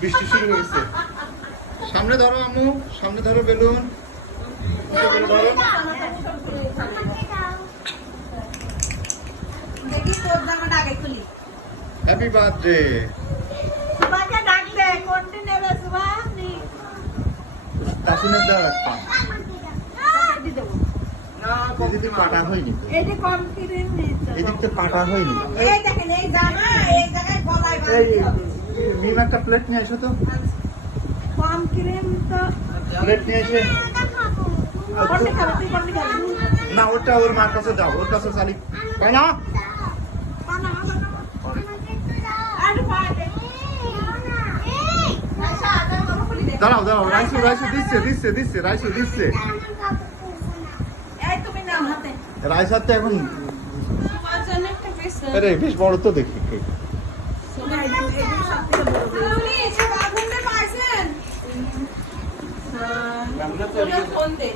বৃষ্টি শুরু হয়েছে। সামনে ধরো আম্মু, সামনে ধরো বেলুন। ধরো। দেখি তোর জামাটা আগে খুলি। Happy birthday. সুভাকে ডাক দে, কোনটি নেবে সুভা? তাসিনের দাও একটা। দি দেব। এদিকে কাটা হয়নি। এই যে কম ক্রিম নিতে। এদিকটা কাটা হয়নি। এই দেখেন এই জামা এই জায়গায় গলায় এই বাঁধতে হবে। মিম একটা প্লেট নিয়ে এসো তো। কম ক্রিম তো প্লেট নিয়ে এসে। কোনটি খাবে তুই কোনটি খাবি? না ওটা ওর মার কাছে দাও, ওর কাছে চালি তাই না? আর পারে। আচ্ছা আদা বাবা খুলি দে। দাঁড়াও দাঁড়াও, রাইসু দিচ্ছে রাইসু দিচ্ছে। এই তুমি নাও হাতে। রাইস হাতে এখন তোমার জন্য একটা পিস। আরে বেশ বড় তো দেখি কেক। ফোন দে